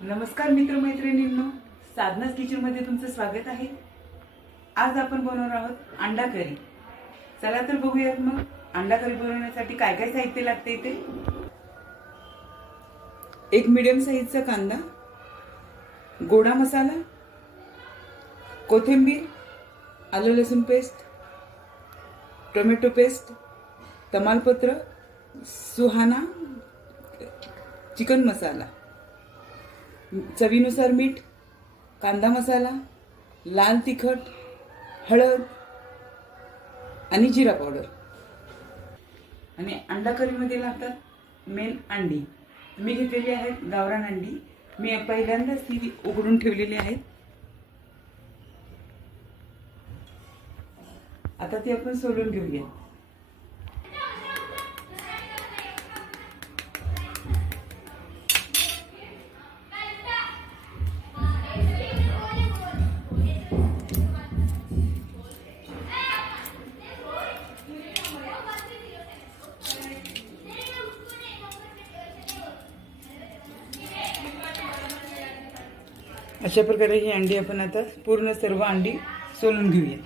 नमस्कार मित्रमैत्रिणींनो, साधनास किचन मध्ये तुमचं स्वागत आहे। आज आपण बनवणार आहोत अंडा करी। चला तर बघूयात मग अंडा करी बनवण्यासाठी काय काय साहित्य लागते ते। एक मीडियम साईजचा कांदा, गोडा मसाला, कोथिंबीर, आलं लसूण पेस्ट, टोमॅटो पेस्ट, तमालपत्र, सुहाना, चिकन मसाला, चवीनुसार मीठ, कांदा मसाला, लाल तिखट, हळद आणि जिरा पावडर। आणि अंडा करी मध्ये लागतात मेन अंडी। मी घेतलेली आहेत गावरान अंडी। मी पहिल्यांदाच ती उघडून ठेवलेली आहेत। आता ती आपण सोलून घेऊया। अशा प्रकारे ही अंडी आपण आता पूर्ण सर्व अंडी सोलून घेऊया।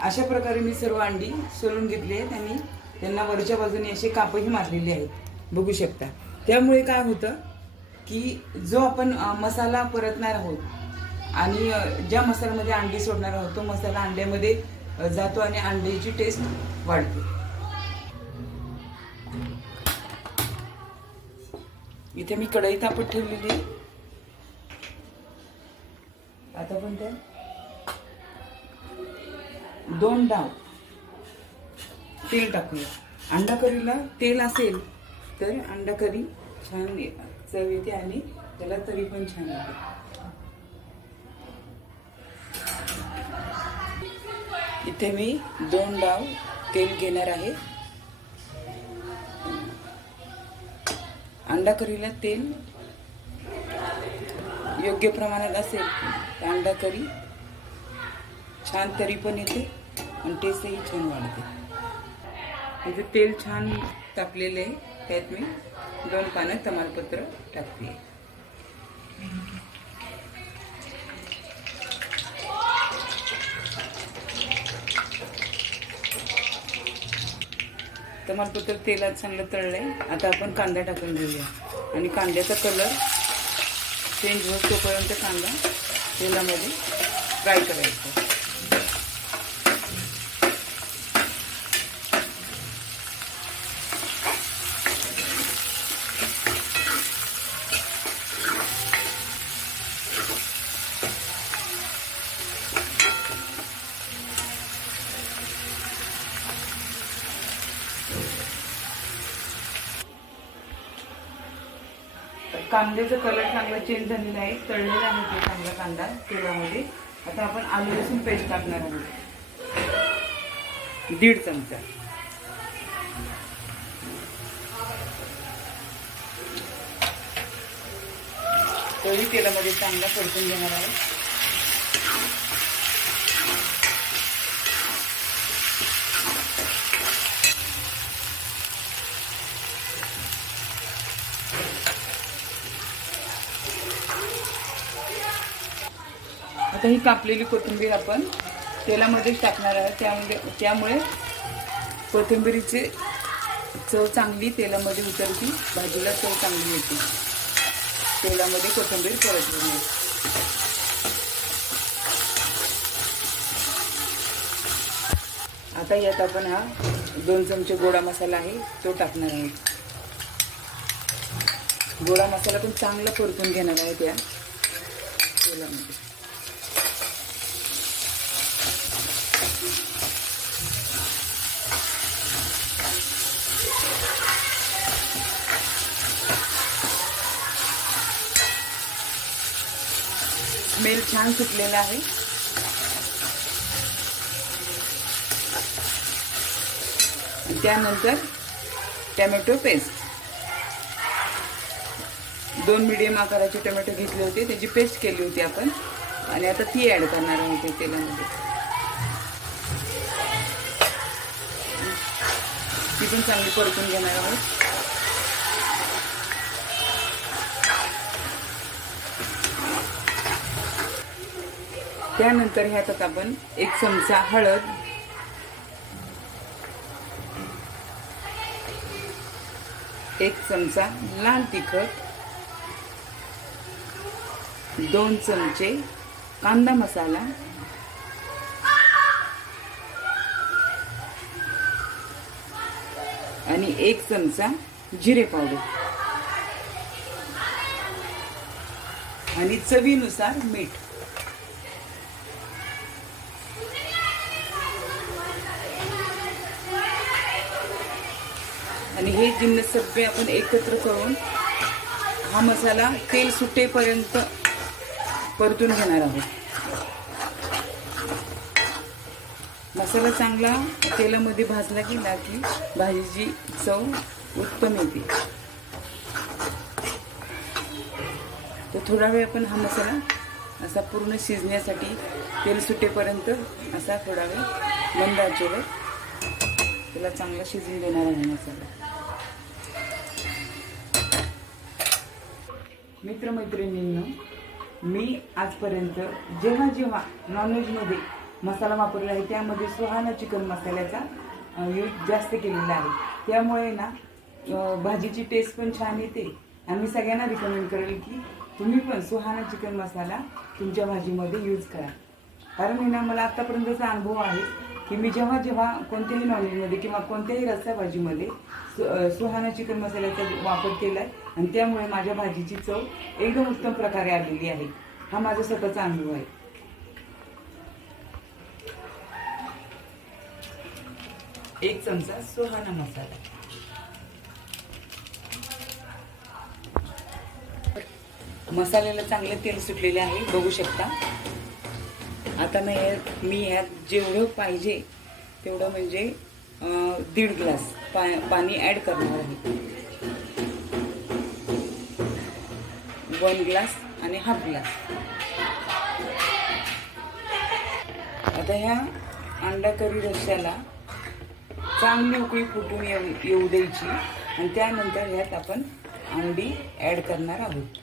अशा प्रकारे मी सर्व अंडी सोलून घेतली आहेत आणि त्यांना वरच्या बाजूने असे कापही मारलेले आहेत, बघू शकता। त्यामुळे काय होतं की जो आपण मसाला परतणार आहोत आणि ज्या मसाल्यामध्ये अंडी सोडणार आहोत तो मसाला अंड्यामध्ये जातो आणि अंड्याची टेस्ट वाढते। इथे मी कढई तापत ठेवलेली आहे। आता पण त्या 2 डाव तेल टाकूया। अंडा करीला तेल असेल तर अंडा करी छान चव येते आणि त्याला तरी पण छान येते। इथे मी 2 डाव तेल घेणार आहे। अंडा करीला तेल योग्य प्रमाणात असेल तर अंडा करी छान तरी पण येते आणि टेस्टही छान वाढते। इथे तेल छान तापलेले आहे, त्यात मी 2 पानं तमालपत्र टाकते। तमालपत्र तेलात चांगलं तळलंय। आता आपण कांदा टाकून घेऊया आणि कांद्याचा कलर चेंज होत तोपर्यंत कांदा तेलामध्ये फ्राय करायचा। कांद्याचा कलर चांगला चेंज झालेला आहे, तळलेला आहे तो चांगला कांदा तेलामध्ये। आता आपण आलं लसूण पेस्ट टाकणार आहोत, 1.5 चमचा। तरी तेलामध्ये चांगला परतून घेणार आहे। आता ही कापलेली कोथिंबीर आपण तेलामध्येच टाकणार आहे। त्यामुळे कोथिंबीरीची चव चांगली तेलामध्ये उतरती, भाजीला चव चांगली येते। तेलामध्ये कोथिंबीर परतली आहे। आता यात आपण हा 2 चमचे गोडा मसाला आहे तो टाकणार आहे। गोडा मसाला पण चांगला परतून घेणार आहे त्या तेलामध्ये। स्मेल छान सुटलेला आहे। आणि त्यानंतर टमॅटो पेस्ट, 2 मीडियम आकाराचे टमॅटो घेतले होते, त्याची पेस्ट केली होती आपण आणि आता ती ॲड करणार आहोत तेलामध्ये. ती पण चांगली परतून घेणार आहोत. त्यानंतर ह्यात आपण 1 चमचा हळद, 1 चमचा लाल तिखट, 2 चमचे कांदा मसाला आणि 1 चमचा जिरे पावडर आणि चवीनुसार मीठ. आणि हे जिन्नस सगळे आपण एकत्र करून हा मसाला तेल सुटेपर्यंत परतून घेणार आहोत. मसाला चांगला तेलामध्ये भाजला गेला की भाजीची चव उत्तम येते. तर थोडा वेळ आपण हा मसाला असा पूर्ण शिजण्यासाठी तेल सुटेपर्यंत असा थोडा वेळ मंद आचेवर त्याला चांगला शिजून देणार आहे मसाला. मित्रमैत्रिणींनो, मी आजपर्यंत जेव्हा जेव्हा नॉनव्हेजमध्ये मसाला वापरला आहे त्यामध्ये सुहाना चिकन मसाल्याचा यूज जास्त केलेला आहे. त्यामुळे ना भाजीची टेस्ट पण छान येते आणि मी सगळ्यांना रिकमेंड करेल की तुम्ही पण सुहाना चिकन मसाला तुमच्या भाजीमध्ये यूज करा. कारण हे ना मला आत्तापर्यंतचा अनुभव आहे की मी जेव्हा जेव्हा कोणत्याही नॉनव्हेजमध्ये किंवा कोणत्याही रस्सा भाजीमध्ये सुहाना चिकन मसाल्याचा वापर केला आहे आणि त्यामुळे माझ्या भाजीची चव एकदम उत्तम प्रकारे आलेली आहे. हा माझा स्वतःचा अनुभव आहे. एक चमचा सुहाना मसाला, मसाल्याला चांगलं तेल सुटलेले आहे बघू शकता. आता मी यात जेवढं पाहिजे तेवढं म्हणजे 1.5 ग्लास पाणी ॲड करणार आहे. 1 ग्लास आणि हाफ ग्लास. आता ह्या अंडा करी रश्श्याला चांगली उकळी फुटून येऊ द्यायची आणि त्यानंतर ह्यात आपण अंडी ॲड करणार आहोत.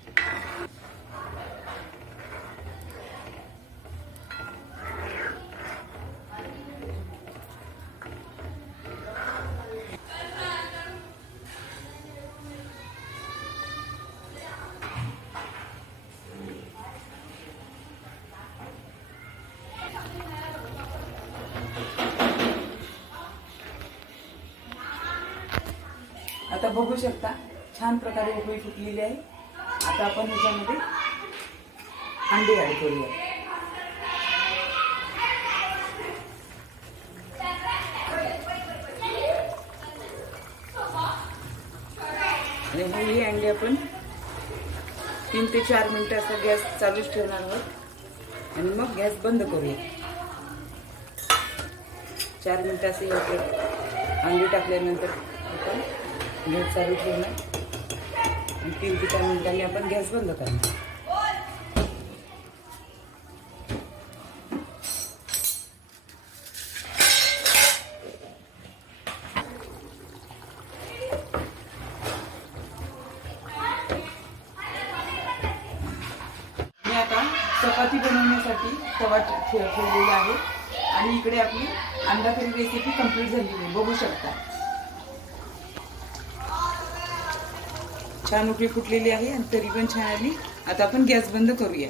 आता बघू शकता छान प्रकारे उकळी फुटलेली आहे. आता आपण ह्याच्यामध्ये अंडी ॲड करूया. आणि ही अंडी आपण 3 ते 4 मिनिटं असा गॅस चालूच ठेवणार आहोत आणि मग गॅस बंद करूया. 4 मिनिटं असे अंडी टाकल्यानंतर आपण गॅस चालू ठेवणार आणि 3 ते 4 मिनिटांनी आपण गॅस बंद करणार. मी आता चपाती बनवण्यासाठी तवा ठेवलेला आहे आणि इकडे आपली अंडा करी रेसिपी कंप्लीट झालेली आहे बघू शकता. छान उकळी फुटलेली आहे आणि तरी पण छान आली. आता आपण गॅस बंद करूया.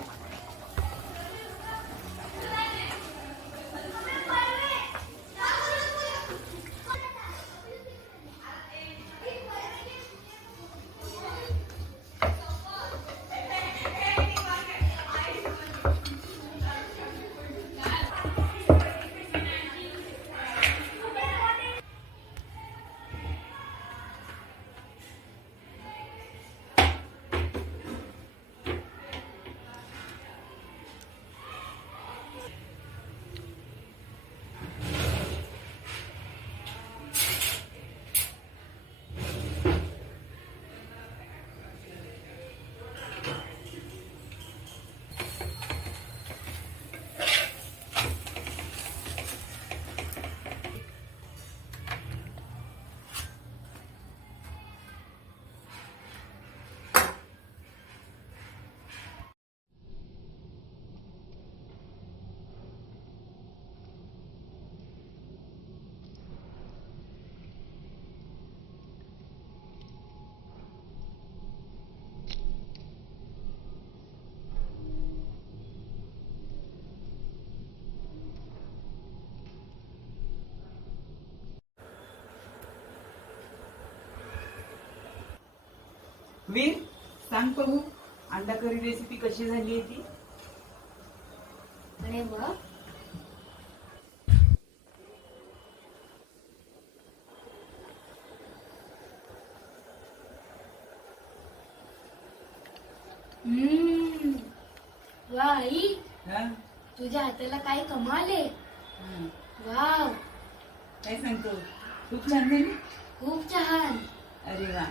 वीर सांग बघू अंडा करी रेसिपी कशी झाली आहे ती. अरे वा, वा आई, हा? तुझ्या हाताला काय कमाल आहे. हा. वाव, काय सांगतो खूप छान झाली. खूप छान. अरे वा.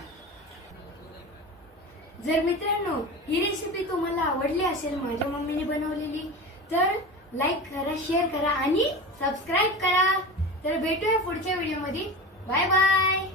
जर मित्रांनो ही रेसिपी तुम्हाला आवडली असेल माझ्या मम्मीने बनवलेली तर लाईक करा, शेअर करा आणि सबस्क्राईब करा. तर भेटूया पुढच्या व्हिडिओमध्ये. Bye bye.